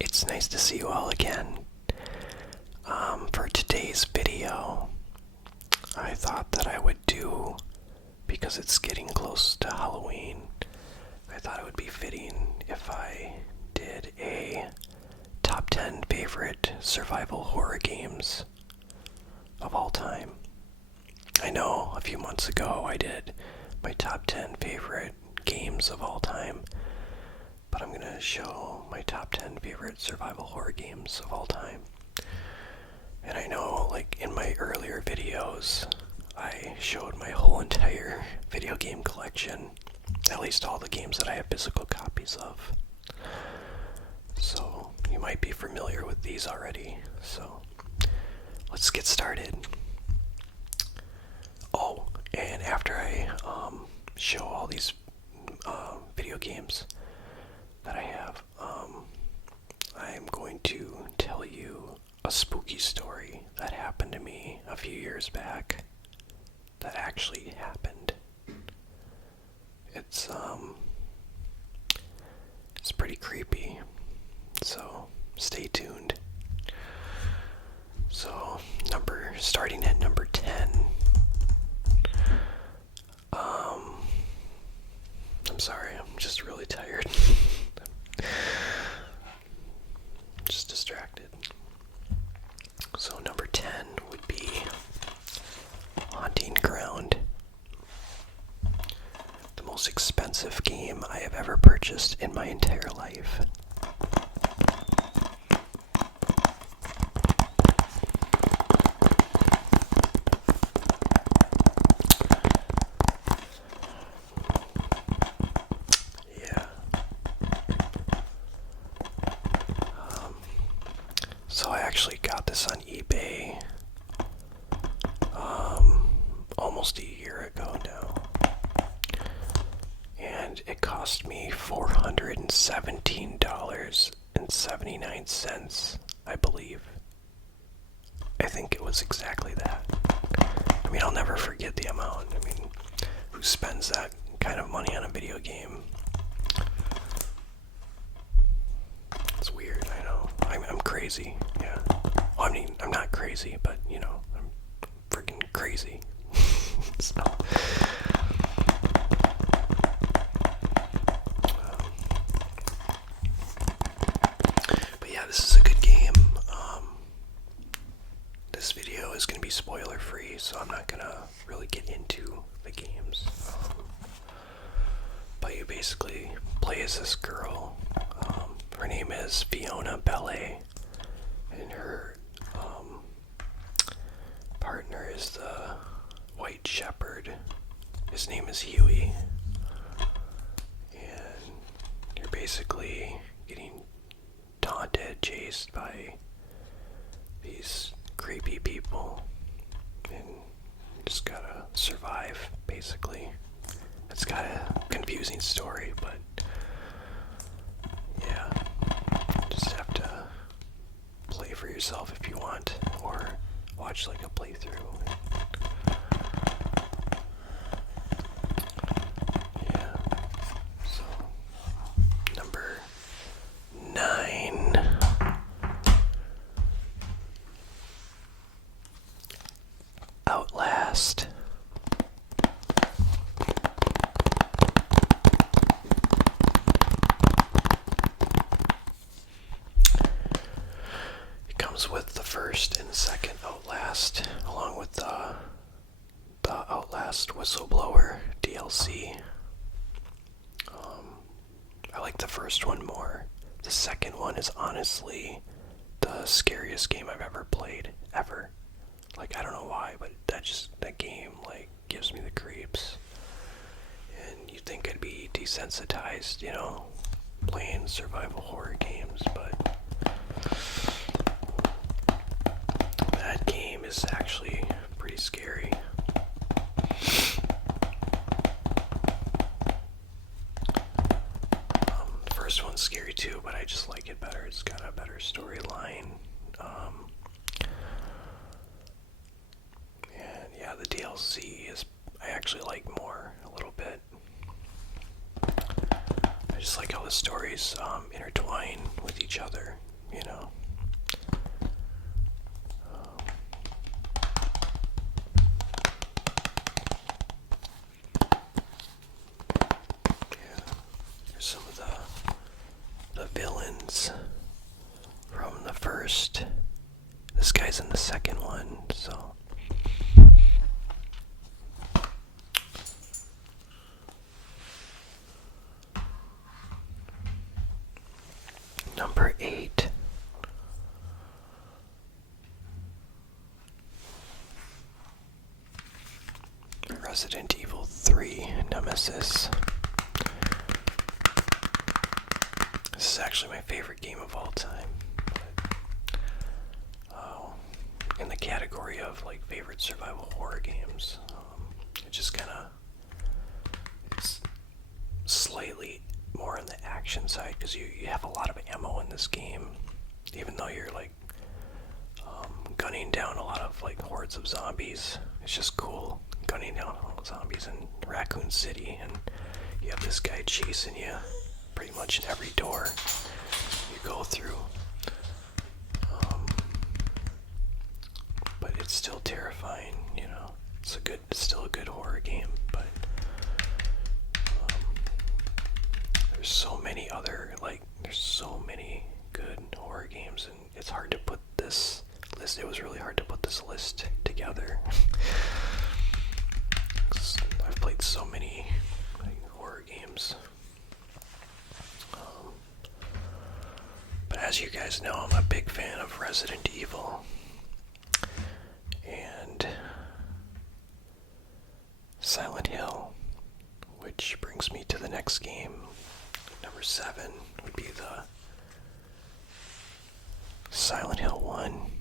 It's nice to see you all again. For today's video, I thought that I would do, because it's getting close to Halloween, I thought it would be fitting if I did a top 10 favorite survival horror games of all time. I know a few months ago I did my top 10 favorite games of all time, but I'm gonna show my top 10 favorite survival horror games of all time. And I know, like, in my earlier videos, I showed my whole entire video game collection, at least all the games that I have physical copies of. So, you might be familiar with these already. So, let's get started. Oh, and after I show all these video games that I have, I'm going to tell you a spooky story that happened to me a few years back. That actually happened. It's pretty creepy. So stay tuned. So starting at number 10. I'm sorry, I'm just really tired. Just distracted. So number 10 would be Haunting Ground. The most expensive game I have ever purchased in my entire life. Yeah. So I actually got this on eBay almost a year ago now. And it cost me $417.79, I believe. I think it was exactly that. I mean, I'll never forget the amount. I mean, who spends that kind of money on a video game? It's weird, I know. I'm crazy, yeah. Well, I mean, I'm not crazy, but, you know, I'm freaking crazy. So, but yeah, this is a good game. This video is going to be spoiler free, so I'm not going to really get into the games. But you basically play as this girl. Her name is Fiona Bellet, and her partner is the White Shepherd. His name is Huey. And you're basically getting taunted, chased by these creepy people, and you just gotta survive, basically. It's got a confusing story, but yeah, just have to play for yourself if you want, or watch like a playthrough. Yeah. So, number 9. Outlast. It comes with the first and second Outlast, along with the Outlast Whistleblower DLC. I like the first one more. The second one is honestly the scariest game I've ever played, ever. Like, I don't know why, but that game, like, gives me the creeps. And you think I'd be desensitized, you know, playing survival horror games, but that game is actually pretty scary. The first one's scary too, but I just like it better. It's got a better storyline. And yeah, the DLC is, I actually like more a little bit. I just like how the stories intertwine with each other. you know. Yeah, there's some of the villains from the first. This guy's in the second one, so. Number 8. Resident Evil 3 Nemesis. This is actually my favorite game of all time. In the category of like favorite survival horror games, it just kind of, it's slightly more on the action side because you have a lot of ammo in this game, even though you're like gunning down a lot of like hordes of zombies. It's just cool gunning down all zombies in Raccoon City, and you have this guy chasing you pretty much in every door you go through. But it's still terrifying, you know. It's still a good horror game, but there's so many good horror games, and it's hard to put this list. It was really hard to put this list together. I've played so many horror games. But as you guys know, I'm a big fan of Resident Evil. And Silent Hill, which brings me to the next game. Number 7 would be the Silent Hill 1.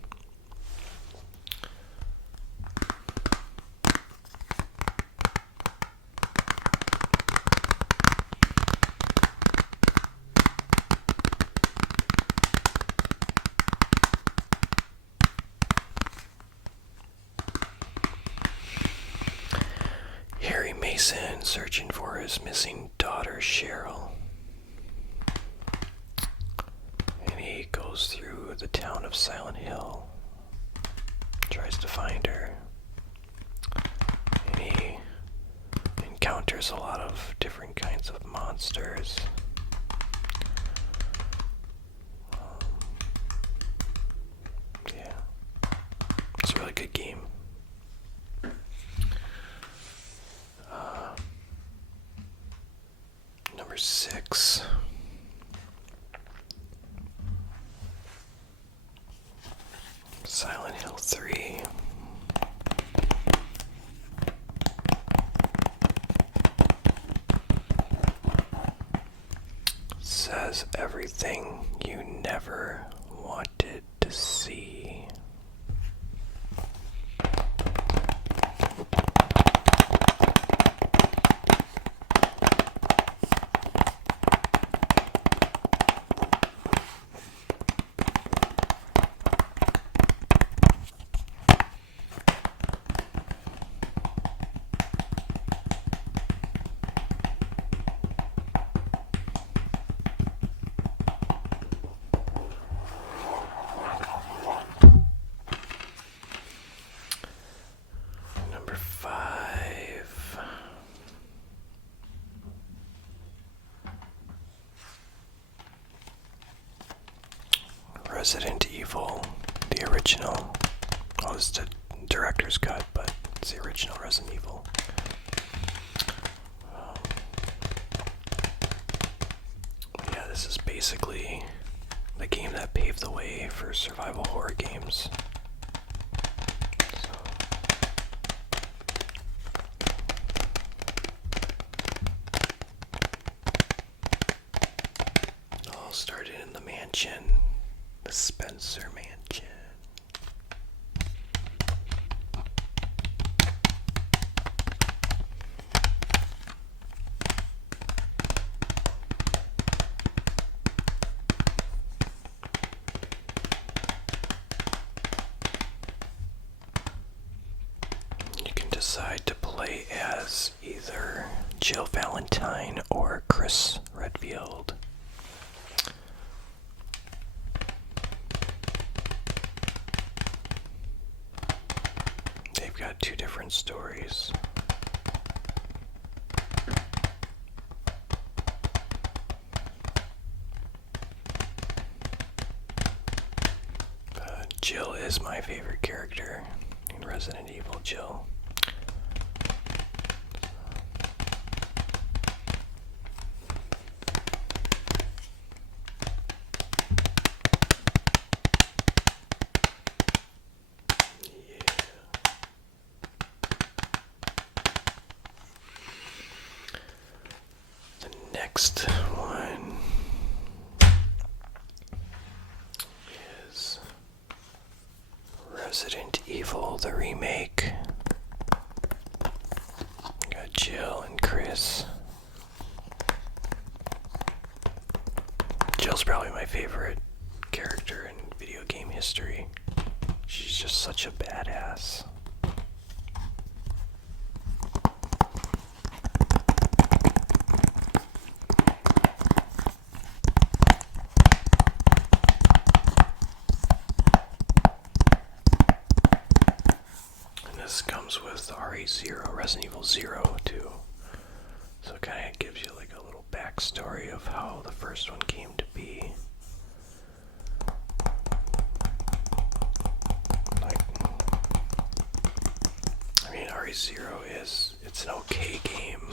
Harry Mason searching for his missing daughter Cheryl. And he goes through the town of Silent Hill, tries to find her, and he encounters a lot of different kinds of monsters. Yeah, it's a really good game. Number 6. Silent Hill 3. Says everything you never wanted to see. Number 5. Resident Evil, the original. Oh, it's the director's cut, but it's the original Resident Evil. Yeah, this is basically the game that paved the way for survival horror games. It all started in the mansion, the Spencer Mansion. You can decide to play as either Jill Valentine or Chris Redfield. is my favorite character in Resident Evil, Jill. Next one is Resident Evil, the remake. Got Jill and Chris. Jill's probably my favorite character in video game history. She's just such a badass. This comes with RE0, Resident Evil 0 too. So it kind of gives you like a little backstory of how the first one came to be. Like, I mean, RE0 it's an okay game.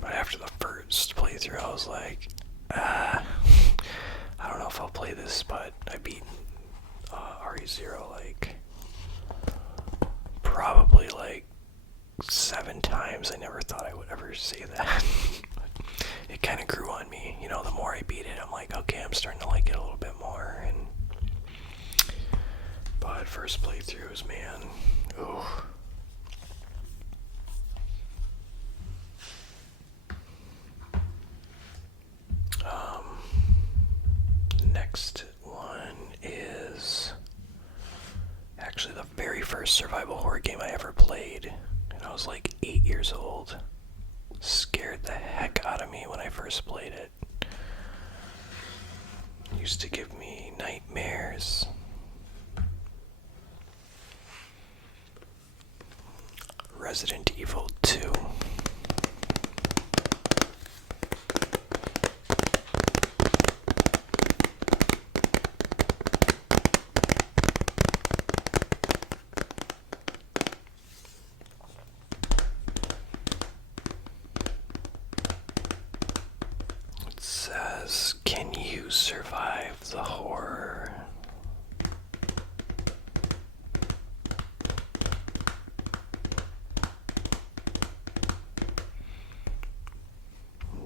But after the first playthrough, I was like, I don't know if I'll play this, but I beat RE0 like probably like 7 times. I never thought I would ever say that. But it kind of grew on me. You know, the more I beat it, I'm like, okay, I'm starting to like it a little bit more. But first playthroughs, man, ooh. Next one is actually the very first survival horror game I ever played, and I was like 8 years old. Scared the heck out of me when I first played it. It used to give me nightmares. Resident Evil 2. Says, can you survive the horror?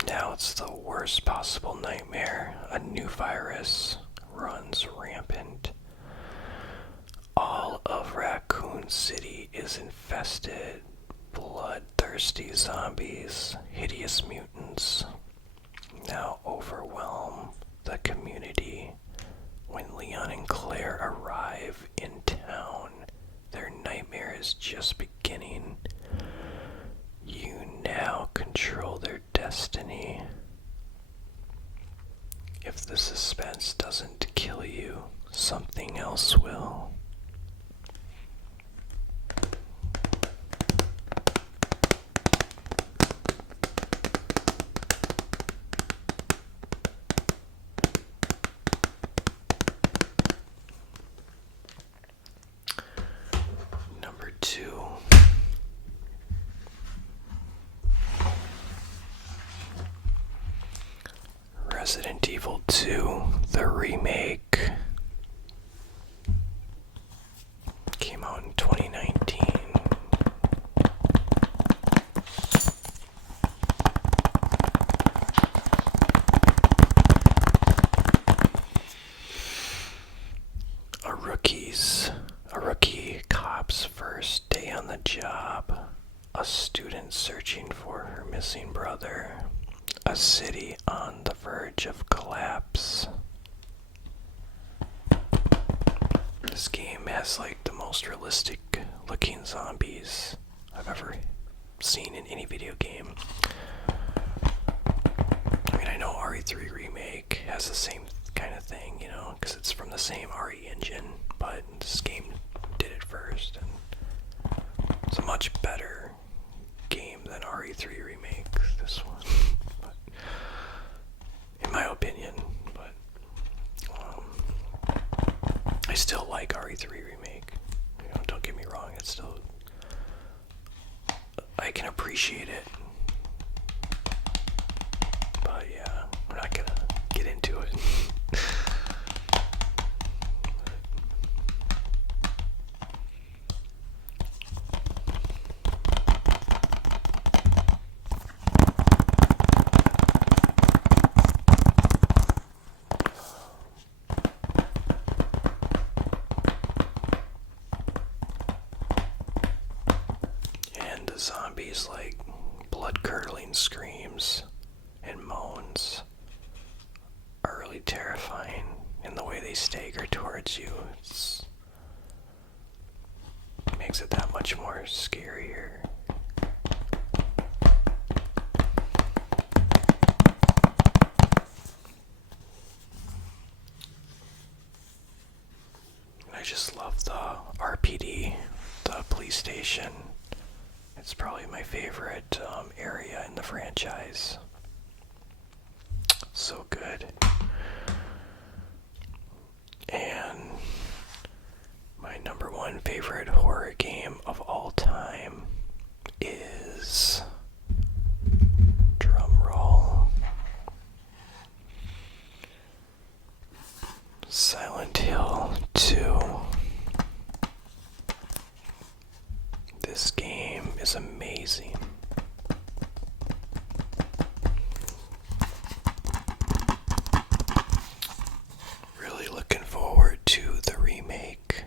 Now it's the worst possible nightmare. A new virus runs rampant. All of Raccoon City is infested. Bloodthirsty zombies, hideous mutants, now overwhelm the community. When Leon and Claire arrive in town, their nightmare is just beginning. You now control their destiny. If the suspense doesn't kill you, something else will. Number 2. Resident Evil 2, the remake, came out in 2019. A rookie cop's first day on the job, a student searching for her missing brother, a city on the verge of collapse. This game has like the most realistic looking zombies I've ever seen in any video game. I mean, I know RE3 Remake has the same kind of thing, you know, because it's from the same RE engine, but this game did it first, and it's a much better game than RE3 Remake, this one. But, in my opinion, but still like RE3 Remake. Don't get me wrong, it's still, I can appreciate it. But yeah, we're not gonna get into it. And the zombies, like, blood-curdling screams and moans are really terrifying, and the way they stagger towards you, it makes it that much more scarier. I just love the RPD, the police station. It's probably my favorite area in the franchise. So good. And my number one favorite horror game of all time is, drum roll, Silent Hill 2. This game is amazing. Really looking forward to the remake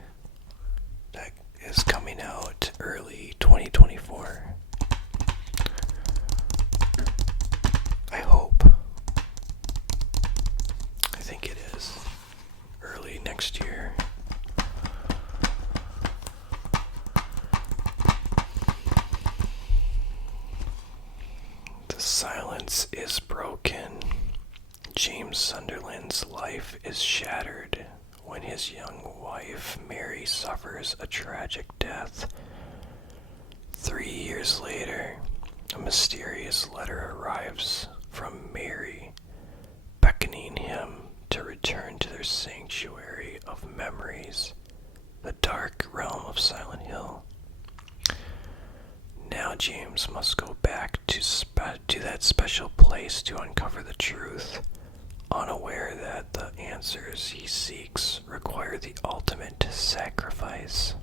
that is coming out early 2024. I hope. I think it is early next year. The silence is broken. James Sunderland's life is shattered when his young wife, Mary, suffers a tragic death. 3 years later, a mysterious letter arrives from Mary, beckoning him to return to their sanctuary of memories, the dark realm of Silent Hill. Now James must go back to that special place to uncover the truth, unaware that the answers he seeks require the ultimate sacrifice.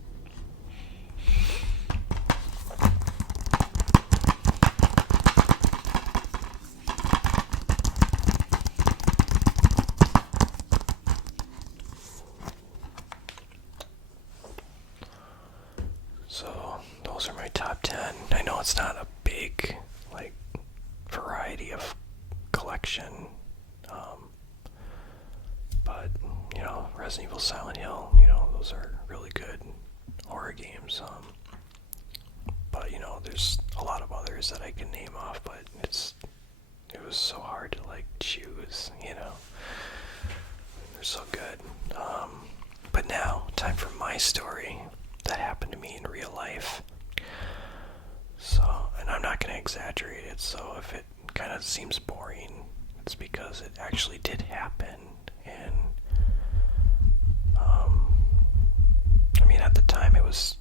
So those are my top 10. I know it's not a big, like, variety of collection, but, Resident Evil, Silent Hill, those are really good horror games. But, there's a lot of others that I can name off, but it was so hard to, like, choose, They're so good. But now, time for my story that happened to me in real life. So, and I'm not going to exaggerate it, so if it kind of seems boring, it's because it actually did happen. And at the time it was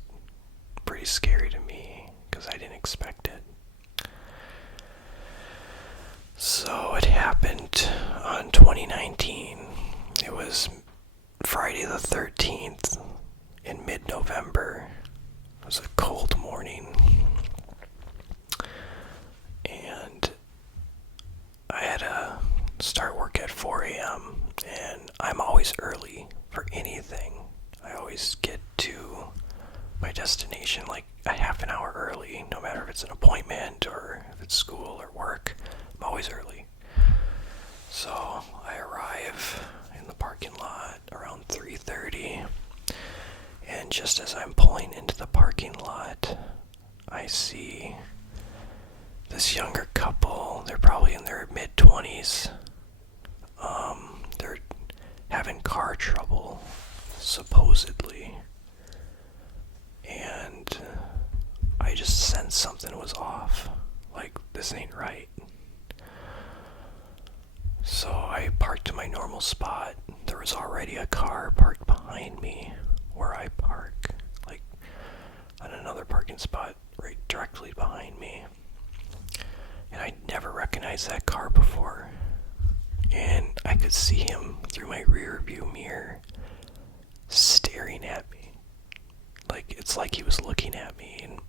pretty scary to me because I didn't expect it. So it happened on 2019. It was Friday the 13th in mid-November. It was a cold morning, and I had to start work at 4 a.m. and I'm always early for anything. I always get to my destination like a half an hour early, no matter if it's an appointment or if it's school or work. I'm always early. So I arrive in the parking lot around 3:30, and just as I'm pulling into the parking lot, I see this younger couple. They're probably in their mid-20s. They're having car trouble, supposedly. And I just sensed something was off. Like, this ain't right. So I parked in my normal spot. There was was already a car parked behind me where I park, like on another parking spot right directly behind me. And I never recognized that car before. And I could see him through my rear view mirror staring at me. Like, it's like he was looking at me and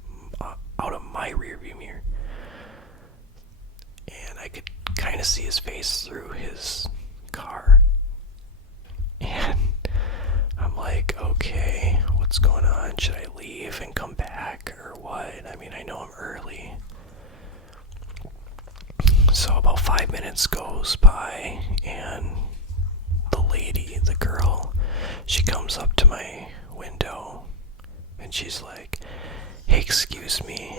out of my rear view mirror. And I could kind of see his face through his car. And I'm like, okay, what's going on? Should I leave and come back or what? I mean, I know I'm early. So about 5 minutes goes by, and the lady, the girl, she comes up to my window, and she's like, hey, excuse me,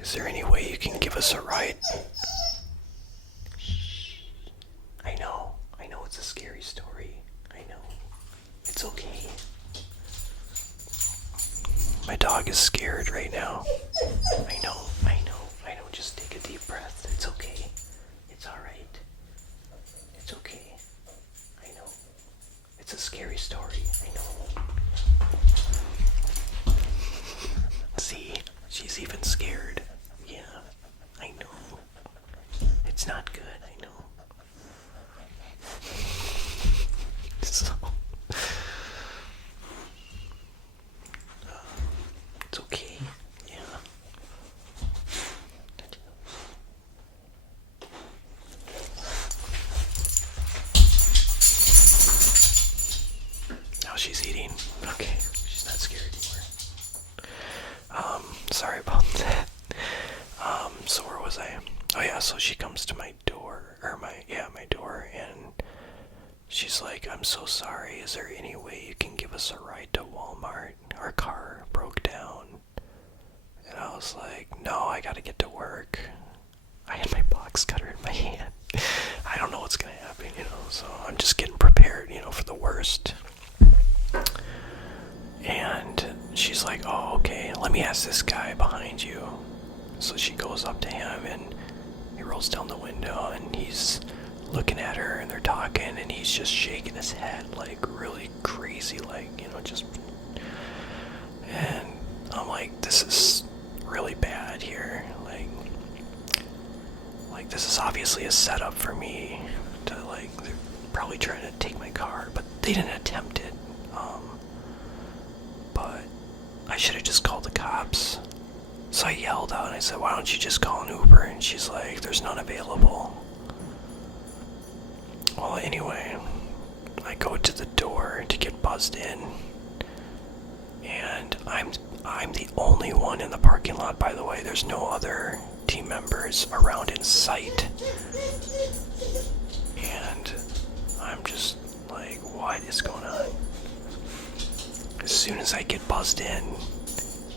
is there any way you can give us a ride? I know it's a scary story. I know. It's okay. My dog is scared right now. I know. Just take a deep breath. It's okay. It's alright. It's okay. I know. It's a scary story. I know. See? She's even scared. Yeah. I know. It's not good. I know. So... it's okay. Yeah. Now she's eating. Okay, she's not scared anymore. Sorry about that. So where was I? Oh yeah, so she comes to my door, or my door, and she's like, I'm so sorry, is there any way you can give us a ride to Walmart? Our car broke down. And I was like, no, I gotta get to work. I had my box cutter in my hand. I don't know what's gonna happen, so I'm just getting prepared, for the worst. And she's like, oh, okay, let me ask this guy behind you. So she goes up to him, and he rolls down the window, and he's looking at her, and they're talking, and he's just shaking his head, like, really crazy, like, just... And I'm like, this is really bad here, like this is obviously a setup for me to, they're probably trying to take my car, but they didn't attempt it. But I should have just called the cops. So I yelled out and I said, why don't you just call an Uber? And she's like, there's none available. Well, anyway, I go to the door to get buzzed in, and I'm the only one in the parking lot, by the way. There's no other team members around in sight. And I'm just like, what is going on? As soon as I get buzzed in,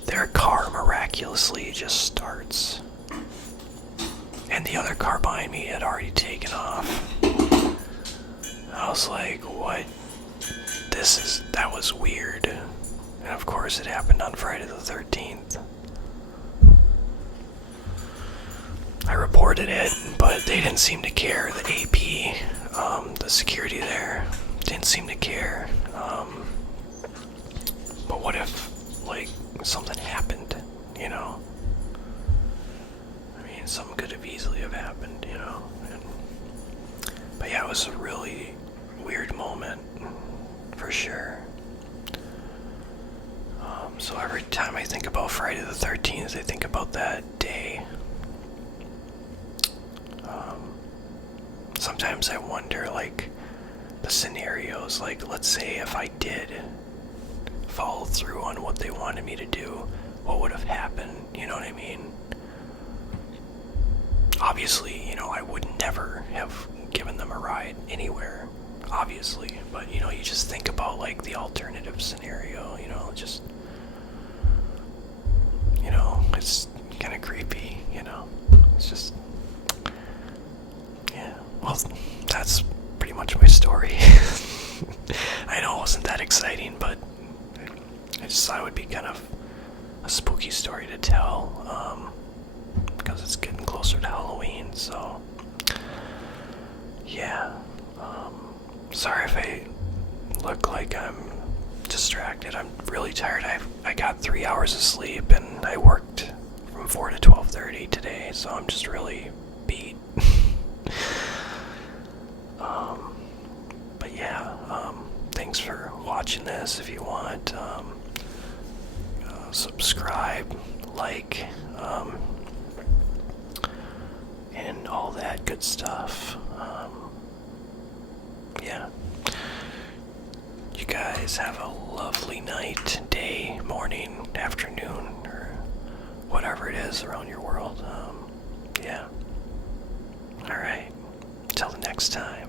their car miraculously just starts. And the other car behind me had already taken off. I was like, what? That was weird. And of course it happened on Friday the 13th. I reported it, but they didn't seem to care. The AP, the security there, didn't seem to care. But what if, something happened, I mean, something could have easily have happened, But yeah, it was a really weird moment, for sure. So every time I think about Friday the 13th, I think about that day. Sometimes I wonder, the scenarios, let's say if I did follow through on what they wanted me to do, what would have happened, you know what I mean? Obviously, I would never have given them a ride anywhere, obviously, but, you just think about, the alternative scenario, just, it's kind of creepy, it's just, yeah, well, that's pretty much my story. I know it wasn't that exciting, but I just thought it would be kind of a spooky story to tell, because it's getting closer to Halloween, so, yeah, 3 hours of sleep, and I worked from 4 to 12:30 today, so I'm just really beat. But yeah, thanks for watching this. If you want, subscribe, like, and all that good stuff. Yeah. You guys have a lovely night, day, morning, afternoon, or whatever it is around your world. Yeah. Alright. Till the next time.